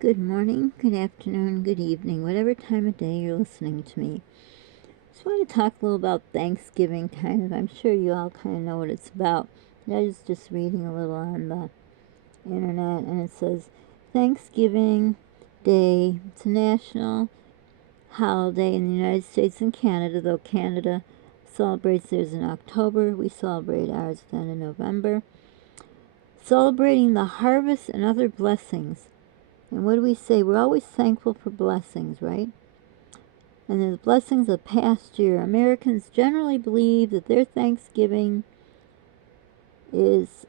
Good morning, good afternoon, good evening, whatever time of day you're listening to me. Just want to talk a little about Thanksgiving, kind of. I'm sure you all kind of know what it's about. I was just reading a little on the internet, and it says Thanksgiving Day. It's a national holiday in the United States and Canada, though Canada celebrates theirs in October. We celebrate ours at the end of November. Celebrating the harvest and other blessings. And what do we say? We're always thankful for blessings, right? And the blessings of past year. Americans generally believe that their Thanksgiving is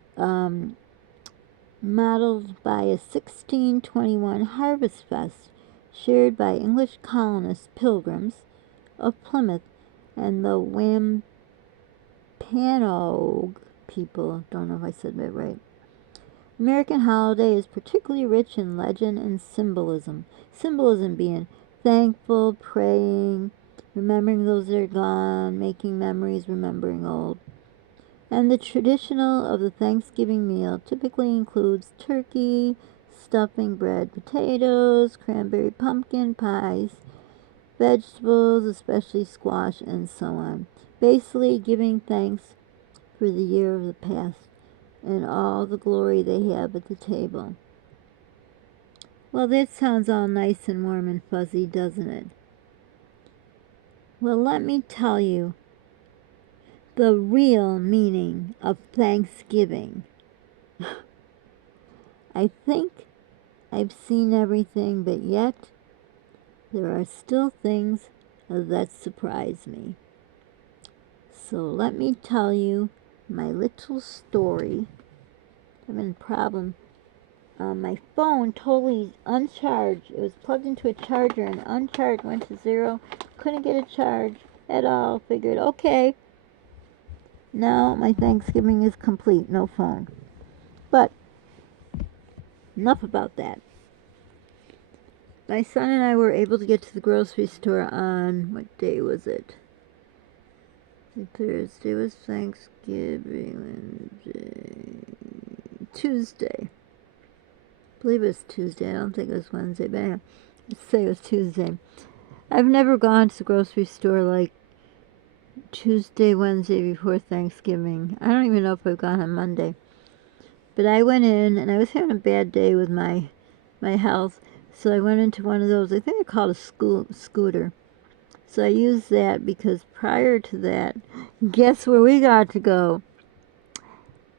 modeled by a 1621 harvest fest shared by English colonist pilgrims of Plymouth and the Wampanoag people. Don't know if I said that right. American holiday is particularly rich in legend and symbolism. Symbolism being thankful, praying, remembering those that are gone, making memories, remembering old. And the traditional of the Thanksgiving meal typically includes turkey, stuffing, bread, potatoes, cranberry pumpkin pies, vegetables, especially squash, and so on. Basically, giving thanks for the year of the past and all the glory they have at the table. Well, that sounds all nice and warm and fuzzy, doesn't it? Well, let me tell you the real meaning of Thanksgiving. I think I've seen everything, but yet there are still things that surprise me. So let me tell you my little story. I'm in a problem. My phone totally uncharged. It was plugged into a charger and uncharged, went to zero. Couldn't get a charge at all. Figured, okay, now my Thanksgiving is complete. No phone. But enough about that. My son and I were able to get to the grocery store on, what day was it? Thursday was Thanksgiving. Wednesday, Tuesday. I believe it was Tuesday. I don't think it was Wednesday, but anyway, let's say it was Tuesday. I've never gone to the grocery store like Tuesday, Wednesday before Thanksgiving. I don't even know if I've gone on Monday. But I went in, and I was having a bad day with my health, so I went into one of those, I think they're called a scooter. So I used that because prior to that, guess where we got to go?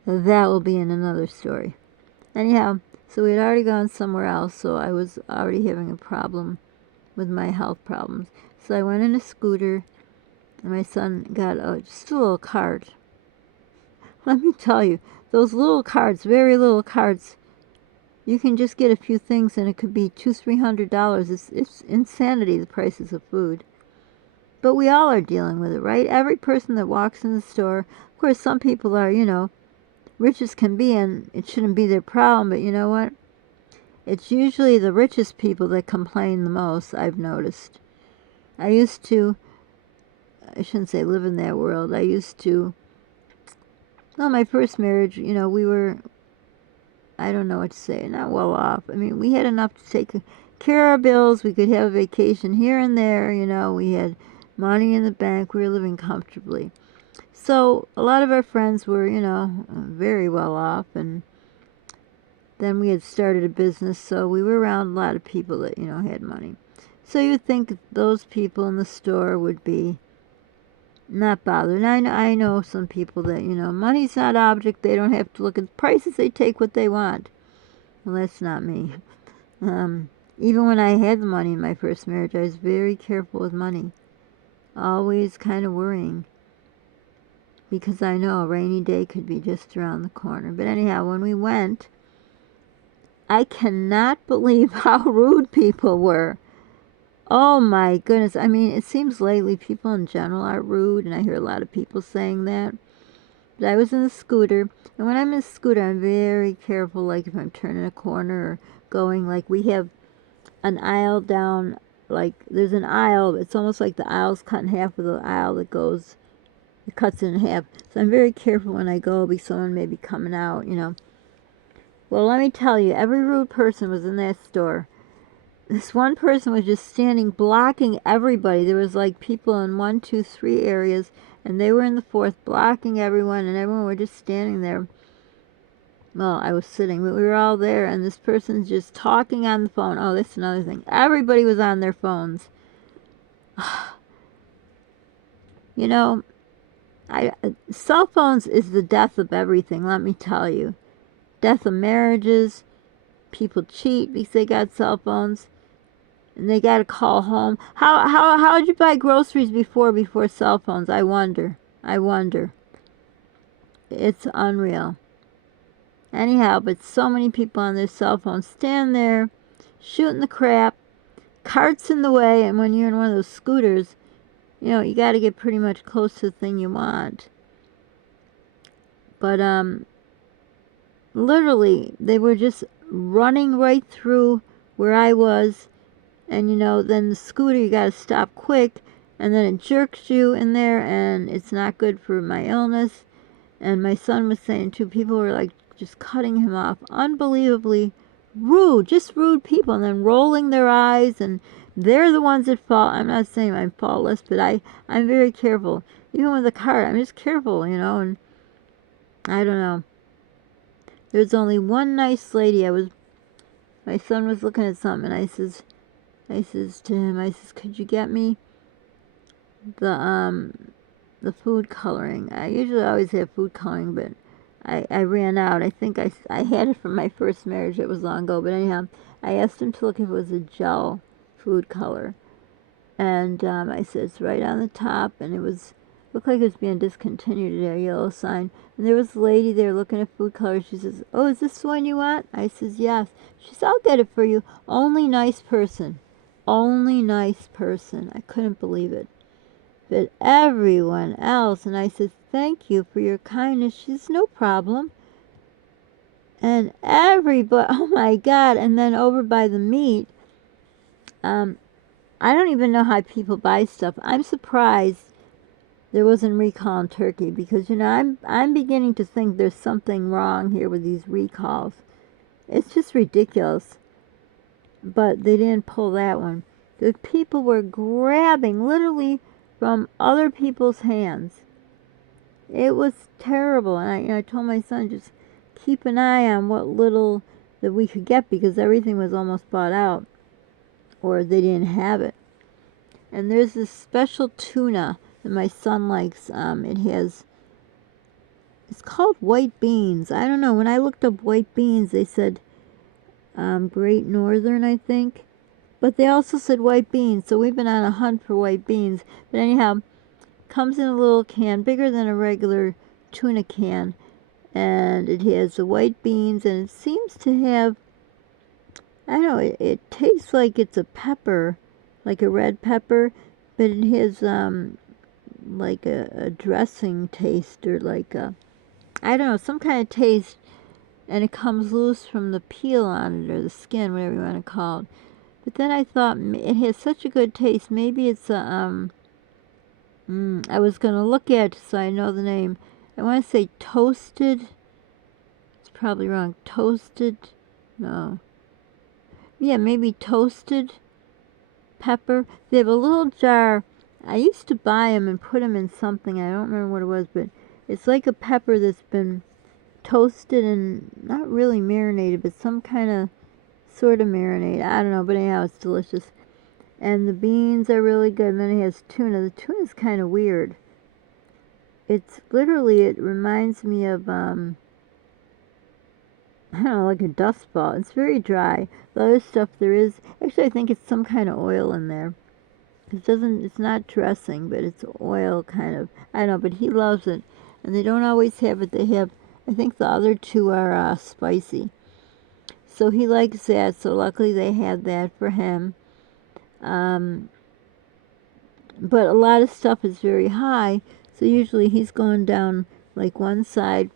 That will be in another story. Anyhow, so we had already gone somewhere else, so I was already having a problem with my health problems. So I went in a scooter, and my son got just a little cart. Let me tell you, those little carts, very little carts, you can just get a few things, and it could be $200-300. It's insanity, the prices of food. But we all are dealing with it, right? Every person that walks in the store, of course, some people are, rich as can be, and it shouldn't be their problem, but you know what? It's usually the richest people that complain the most, I've noticed. I shouldn't say live in that world. My first marriage, we were, I don't know what to say, not well off. I mean, we had enough to take care of our bills. We could have a vacation here and there, we had money in the bank. We were living comfortably. So a lot of our friends were, very well off, and then we had started a business, so we were around a lot of people that, had money. So you'd think those people in the store would be not bothered. And I know some people that, money's not object. They don't have to look at the prices. They take what they want. Well, that's not me. Even when I had the money in my first marriage, I was very careful with money. Always kind of worrying, because I know a rainy day could be just around the corner. But anyhow, when we went, I cannot believe how rude people were. Oh my goodness. I mean, it seems lately people in general are rude, and I hear a lot of people saying that. But I was in a scooter, and when I'm in a scooter, I'm very careful, like if I'm turning a corner or going, like we have an aisle down, like there's an aisle, it's almost like the aisle's cut in half with the aisle that goes, it cuts it in half. So I'm very careful when I go, because someone may be coming out, Well, let me tell you, every rude person was in that store. this one person was just standing blocking everybody. There was like people in 1, 2, 3 areas, and they were in the fourth blocking everyone, and everyone were just standing there. Well, I was sitting, but we were all there, and this person's just talking on the phone. Oh, that's another thing. Everybody was on their phones. You know, cell phones is the death of everything, let me tell you. Death of marriages. People cheat because they got cell phones, and they got to call home. How did you buy groceries before cell phones? I wonder. It's unreal. Anyhow, but so many people on their cell phones stand there, shooting the crap, carts in the way, and when you're in one of those scooters, you know, you got to get pretty much close to the thing you want. But, literally, they were just running right through where I was, and, you know, then the scooter, you got to stop quick, and then it jerks you in there, and it's not good for my illness. And my son was saying, too, people were, like, just cutting him off. Unbelievably rude, just rude people, and then rolling their eyes, and they're the ones that fall. I'm not saying I'm faultless, but I'm very careful. Even with a car, I'm just careful, you know, and I don't know. There's only one nice lady. My son was looking at something, and I says to him, could you get me the food coloring? I usually always have food coloring, but I ran out. I think I had it from my first marriage. It was long ago. But anyhow, I asked him to look if it was a gel food color. And I said, it's right on the top. And looked like it was being discontinued at a yellow sign. And there was a lady there looking at food color. She says, oh, is this the one you want? I says, yes. She says, I'll get it for you. Only nice person. Only nice person. I couldn't believe it. But everyone else, and I said, thank you for your kindness. She says, no problem. And everybody, oh my God. And then over by the meat, I don't even know how people buy stuff. I'm surprised there wasn't recall in Turkey, because, you know, I'm beginning to think there's something wrong here with these recalls. It's just ridiculous. But they didn't pull that one. The people were grabbing literally from other people's hands. It was terrible, and I told my son, just keep an eye on what little that we could get, because everything was almost bought out, or they didn't have it. And there's this special tuna that my son likes. It's called white beans. I don't know. When I looked up white beans, they said Great Northern, I think. But they also said white beans, so we've been on a hunt for white beans. But anyhow, comes in a little can, bigger than a regular tuna can. And it has the white beans, and it seems to have, I don't know, it tastes like it's a pepper, like a red pepper, but it has like a dressing taste, or like a, I don't know, some kind of taste, and it comes loose from the peel on it, or the skin, whatever you want to call it. But then I thought, it has such a good taste, maybe it's a, I was going to look at it so I know the name. I want to say toasted, it's probably wrong, toasted, no. Yeah, maybe toasted pepper. They have a little jar. I used to buy them and put them in something. I don't remember what it was, but it's like a pepper that's been toasted and not really marinated, but some kind of sort of marinade. I don't know, but anyhow, it's delicious. And the beans are really good. And then it has tuna. The tuna's kind of weird. It's literally, it reminds me of, I don't know, like a dust ball. It's very dry. The other stuff there is, actually I think it's some kind of oil in there. It's not dressing, but it's oil kind of, I don't know, but he loves it. And they don't always have it. They have, I think the other two are spicy. So he likes that, so luckily they had that for him. But a lot of stuff is very high, so usually he's going down like one side,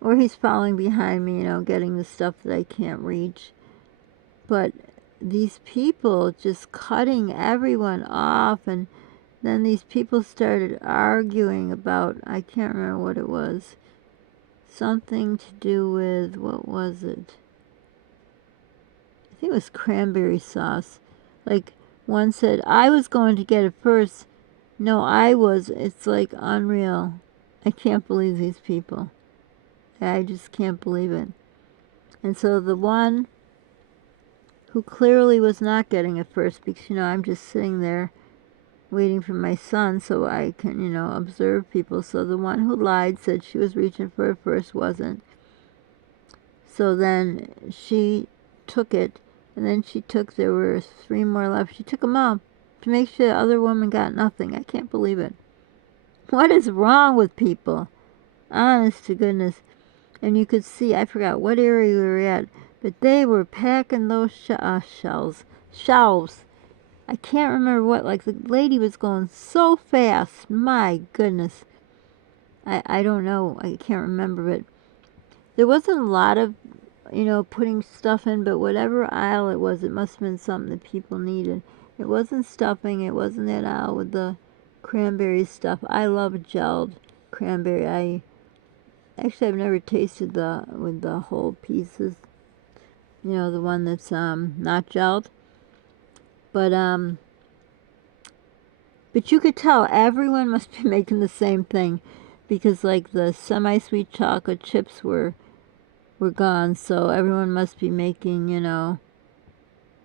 or he's following behind me, you know, getting the stuff that I can't reach. But these people just cutting everyone off, and then these people started arguing about, I can't remember what it was, something to do with, what was it? I think it was cranberry sauce. Like, one said, I was going to get it first. No, I was. It's like unreal. I can't believe these people. I just can't believe it. And so the one who clearly was not getting it first, because, I'm just sitting there waiting for my son so I can, observe people. So the one who lied said she was reaching for it first, wasn't. So then she took it, and then there were 3 more left. She took them all to make sure the other woman got nothing. I can't believe it. What is wrong with people? Honest to goodness. And you could see, I forgot what area we were at, but they were packing those shelves. I can't remember what, like the lady was going so fast. My goodness. I don't know. I can't remember, but there wasn't a lot of, putting stuff in, but whatever aisle it was, it must have been something that people needed. It wasn't stuffing. It wasn't that aisle with the cranberry stuff. I love gelled cranberry. Actually, I've never tasted with the whole pieces. The one that's not gelled. But you could tell everyone must be making the same thing, because like the semi-sweet chocolate chips were gone, so everyone must be making,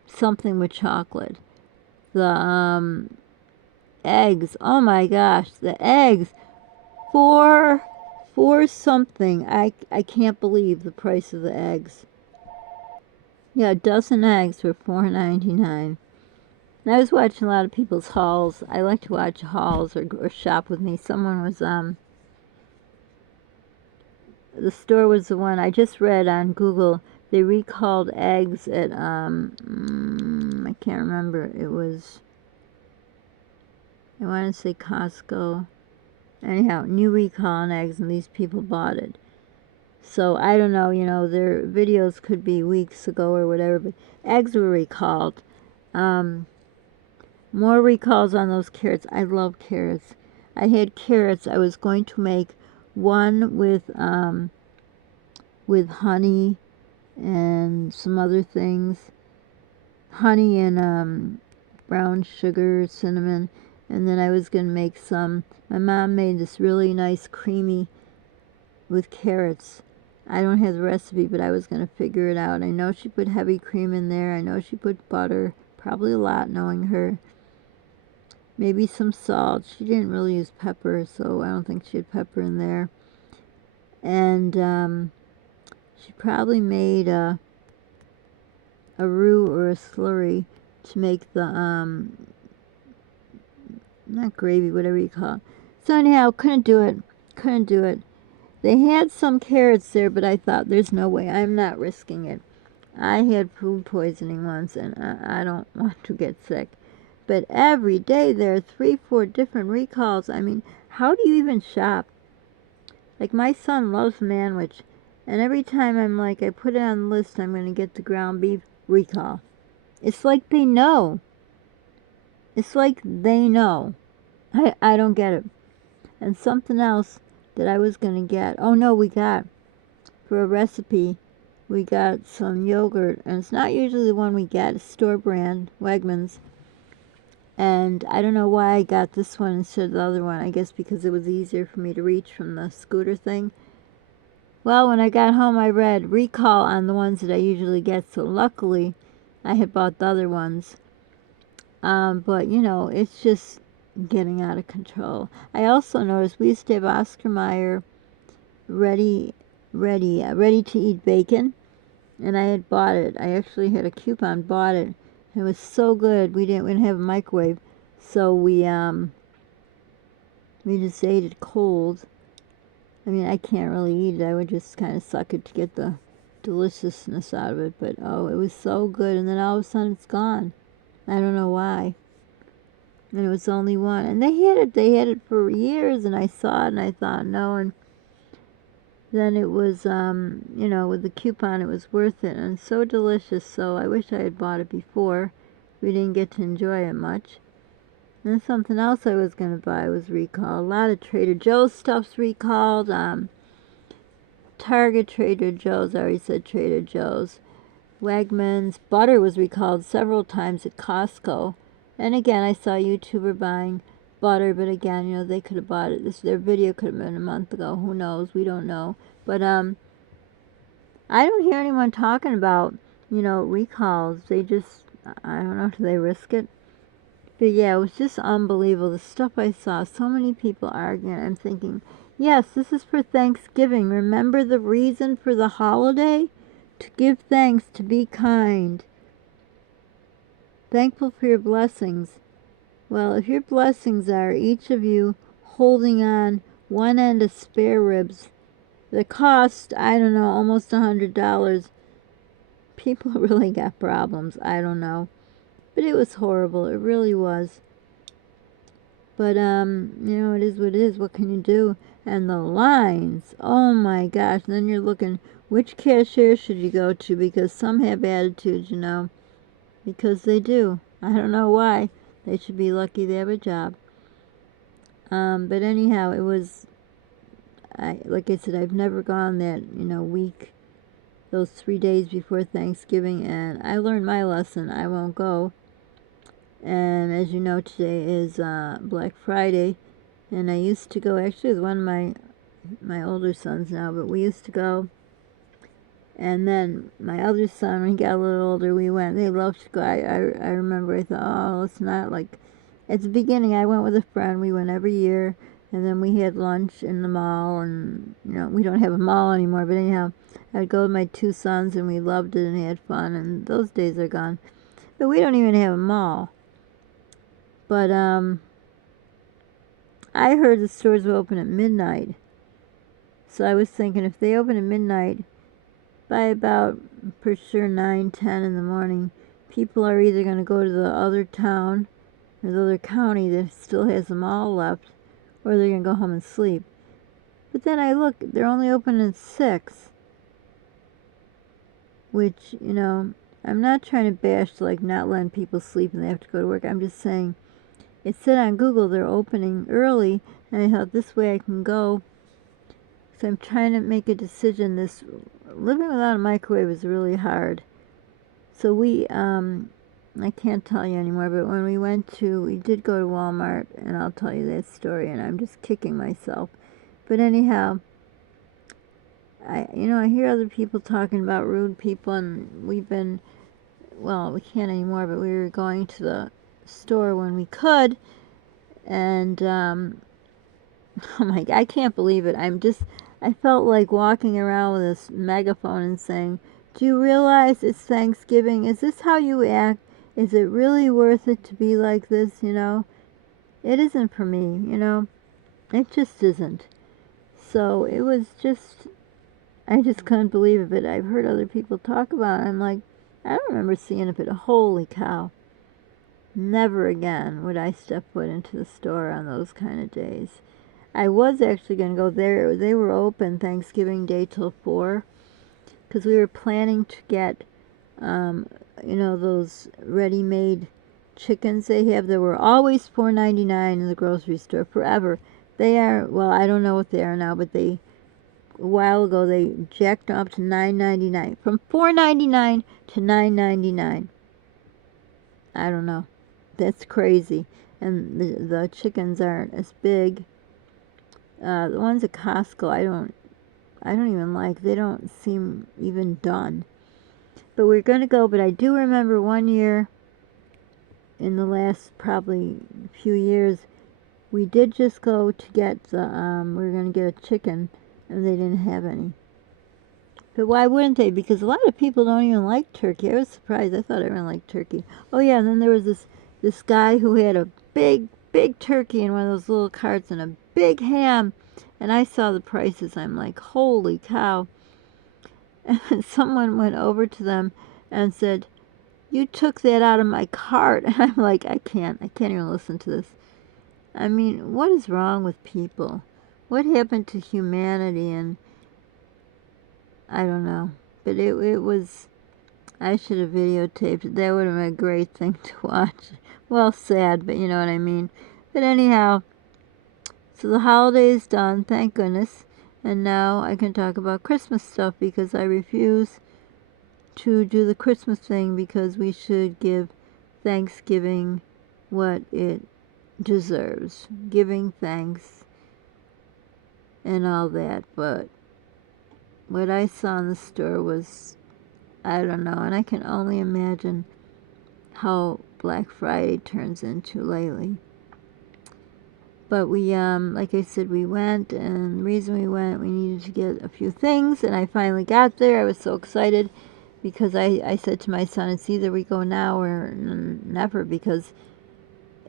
something with chocolate. The eggs, oh my gosh, the eggs, four something. I can't believe the price of the eggs. Yeah, a dozen eggs were $4.99. And I was watching a lot of people's hauls. I like to watch hauls or shop with me. Someone was the store was the one I just read on Google. They recalled eggs at I can't remember. It was, I want to say Costco. Anyhow, new recall on eggs, and these people bought it. So I don't know, their videos could be weeks ago or whatever, but eggs were recalled. More recalls on those carrots. I love carrots. I had carrots. I was going to make one with honey and some other things. Honey and brown sugar, cinnamon, and then I was going to make some. My mom made this really nice creamy with carrots. I don't have the recipe, but I was going to figure it out. I know she put heavy cream in there. I know she put butter, probably a lot knowing her. Maybe some salt. She didn't really use pepper, so I don't think she had pepper in there. And she probably made a roux or a slurry to make the, not gravy, whatever you call it. So anyhow, couldn't do it. They had some carrots there, but I thought, there's no way. I'm not risking it. I had food poisoning once, and I don't want to get sick. But every day there are 3-4 different recalls. I mean, how do you even shop? Like, my son loves Manwich, and every time I'm like, I put it on the list, I'm going to get the ground beef recall. It's like they know. I don't get it. And something else that I was going to get. Oh no, we got, for a recipe, we got some yogurt, and it's not usually the one we get. It's store brand, Wegmans. And I don't know why I got this one instead of the other one. I guess because it was easier for me to reach from the scooter thing. Well, when I got home, I read recall on the ones that I usually get, so luckily I had bought the other ones. But, it's just getting out of control. I also noticed we used to have Oscar Mayer ready to eat bacon, and I had bought it. I actually had a coupon, bought it. It was so good. We didn't have a microwave, so we just ate it cold. I mean, I can't really eat it. I would just kind of suck it to get the deliciousness out of it. But oh, it was so good, and then all of a sudden it's gone. I don't know why. And it was only one, and they had it for years, and I saw it, and I thought no, and then it was with the coupon, it was worth it, and so delicious. So I wish I had bought it before. We didn't get to enjoy it much. And then something else I was going to buy was recalled. A lot of Trader Joe's stuff's recalled. Target, Trader Joe's, I already said Trader Joe's. Wegmans. Butter was recalled several times at Costco. And again, I saw a YouTuber buying butter, but again, you know, they could have bought it. Their video could have been a month ago. Who knows? We don't know. But I don't hear anyone talking about, you know, recalls. They just, I don't know, do they risk it? But yeah, it was just unbelievable. The stuff I saw, so many people arguing. I'm thinking, yes, this is for Thanksgiving. Remember the reason for the holiday? To give thanks, to be kind. Thankful for your blessings. Well, if your blessings are each of you holding on one end of spare ribs, the cost, I don't know, almost $100, people really got problems. I don't know. But it was horrible. It really was. But, you know, it is what it is. What can you do? And the lines, oh my gosh. And then you're looking, which cashier should you go to? Because some have attitudes, you know. Because they do. I don't know why. They should be lucky they have a job. But anyhow, it was, like I said, I've never gone that, you know, week, those 3 days before Thanksgiving. And I learned my lesson. I won't go. And as you know, today is Black Friday, and I used to go actually with one of my older sons now, but we used to go. And then my other son, when he got a little older, we went. They loved to go. I remember I thought, oh, it's not like at the beginning. I went with a friend. We went every year, and then we had lunch in the mall. And you know, we don't have a mall anymore, but anyhow, I'd go with my two sons, and we loved it and had fun. And those days are gone. But we don't even have a mall. But I heard the stores will open at midnight. So I was thinking if they open at midnight, by about for sure 9, 10 in the morning, people are either going to go to the other town or the other county that still has the mall left, or they're going to go home and sleep. But then I look, they're only open at 6, which, you know, I'm not trying to bash like not letting people sleep and they have to go to work. I'm just saying, it said on Google they're opening early, and I thought this way I can go. So I'm trying to make a decision. This living without a microwave is really hard. So we, I can't tell you anymore, but when we did go to Walmart, and I'll tell you that story, and I'm just kicking myself. But anyhow, I hear other people talking about rude people, and we can't anymore, but we were going to the store when we could, and oh my God, I can't believe it. I felt like walking around with this megaphone and saying, do you realize it's Thanksgiving? Is this how you act? Is it really worth it to be like this, you know? It isn't for me, you know? It just isn't. So it was just, I just couldn't believe it. I've heard other people talk about it. I'm like, I don't remember seeing it, but holy cow. Never again would I step foot into the store on those kind of days. I was actually going to go there. They were open Thanksgiving Day till 4, because we were planning to get, those ready-made chickens they have. They were always $4.99 in the grocery store forever. They are, well, I don't know what they are now, but a while ago they jacked them up to $9.99. From $4.99 to $9.99. I don't know. That's crazy. And the chickens aren't as big. The ones at Costco, I don't even like. They don't seem even done. But we're going to go. But I do remember one year, in the last probably few years, we did just go to get we were going to get a chicken, and they didn't have any. But why wouldn't they? Because a lot of people don't even like turkey. I was surprised. I thought everyone liked turkey. Oh yeah, and then there was this guy who had a big turkey in one of those little carts and a big ham. And I saw the prices. I'm like, holy cow. And someone went over to them and said, you took that out of my cart. And I'm like, I can't even listen to this. I mean, what is wrong with people? What happened to humanity? And I don't know. But it was, I should have videotaped it. That would have been a great thing to watch. Well, sad, but you know what I mean. But anyhow, so the holiday is done, thank goodness. And now I can talk about Christmas stuff, because I refuse to do the Christmas thing because we should give Thanksgiving what it deserves. Giving thanks and all that. But what I saw in the store was, I don't know, and I can only imagine how Black Friday turns into lately. But we, like I said, we went, and the reason we went, we needed to get a few things, and I finally got there. I was so excited because I said to my son, it's either we go now or never, because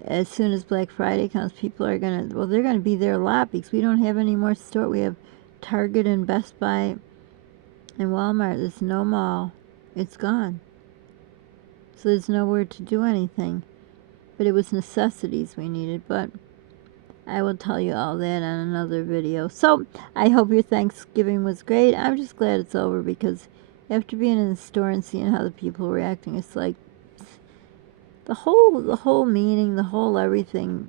as soon as Black Friday comes, people are going to, well, they're going to be there a lot because we don't have any more store. We have Target and Best Buy and Walmart. There's no mall. It's gone. So there's nowhere to do anything. But it was necessities we needed, but I will tell you all that on another video. So, I hope your Thanksgiving was great. I'm just glad it's over because after being in the store and seeing how the people were acting, it's like the whole meaning, the whole everything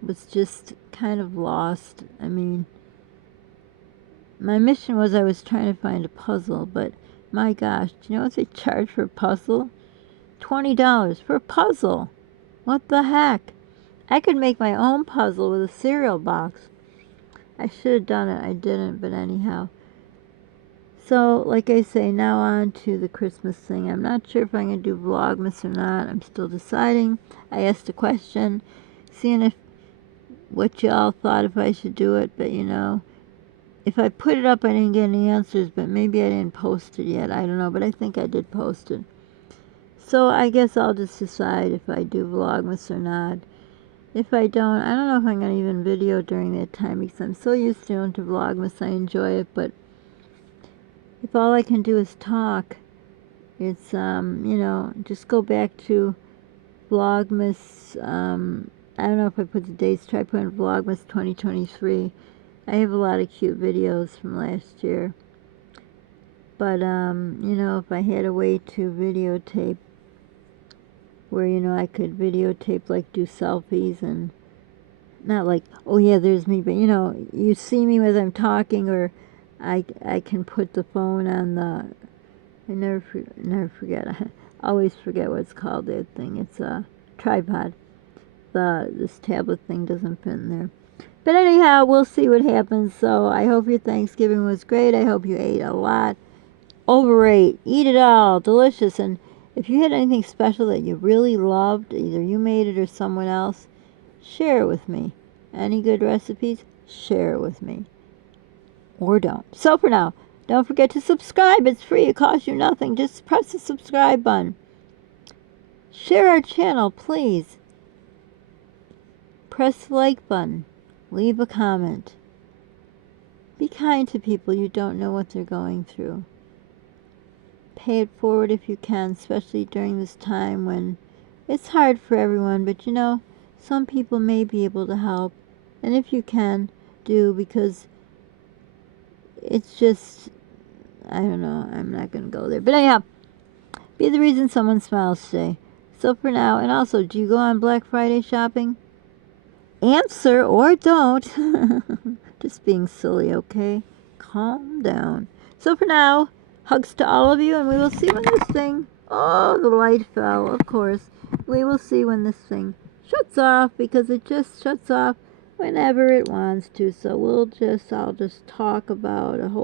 was just kind of lost. I mean, my mission was I was trying to find a puzzle, but my gosh, do you know what they charge for a puzzle? $20 for a puzzle. What the heck? I could make my own puzzle with a cereal box. I should have done it. I didn't, but anyhow. So, like I say, now on to the Christmas thing. I'm not sure if I'm going to do Vlogmas or not. I'm still deciding. I asked a question, seeing if what y'all thought if I should do it, but you know, if I put it up, I didn't get any answers, but maybe I didn't post it yet. I don't know, but I think I did post it. So I guess I'll just decide if I do Vlogmas or not. If I don't know if I'm going to even video during that time because I'm so used to doing to Vlogmas. I enjoy it, but if all I can do is talk, it's, you know, just go back to Vlogmas. I don't know if I put the dates. Try putting Vlogmas 2023. I have a lot of cute videos from last year. But, you know, if I had a way to videotape where, you know, I could videotape, like, do selfies and not like, oh yeah, there's me, but, you know, you see me as I'm talking, or I can put the phone on the, I never forget, I always forget what it's called, that thing. It's a tripod. This tablet thing doesn't fit in there. But anyhow, we'll see what happens. So I hope your Thanksgiving was great. I hope you ate a lot. Overate. Eat it all. Delicious. And if you had anything special that you really loved, either you made it or someone else, share it with me. Any good recipes, share it with me. Or don't. So for now, don't forget to subscribe. It's free. It costs you nothing. Just press the subscribe button. Share our channel, please. Press the like button. Leave a comment. Be kind to people. You don't know what they're going through. Pay it forward if you can, especially during this time when it's hard for everyone, but you know, some people may be able to help. And if you can, do, because it's just, I don't know, I'm not going to go there. But anyhow, be the reason someone smiles today. So for now, and also, do you go on Black Friday shopping? Answer or don't. Just being silly, okay? Calm down. So for now, hugs to all of you, and we will see when this thing, oh, the light fell, of course. We will see when this thing shuts off, because it just shuts off whenever it wants to. So I'll just talk about a whole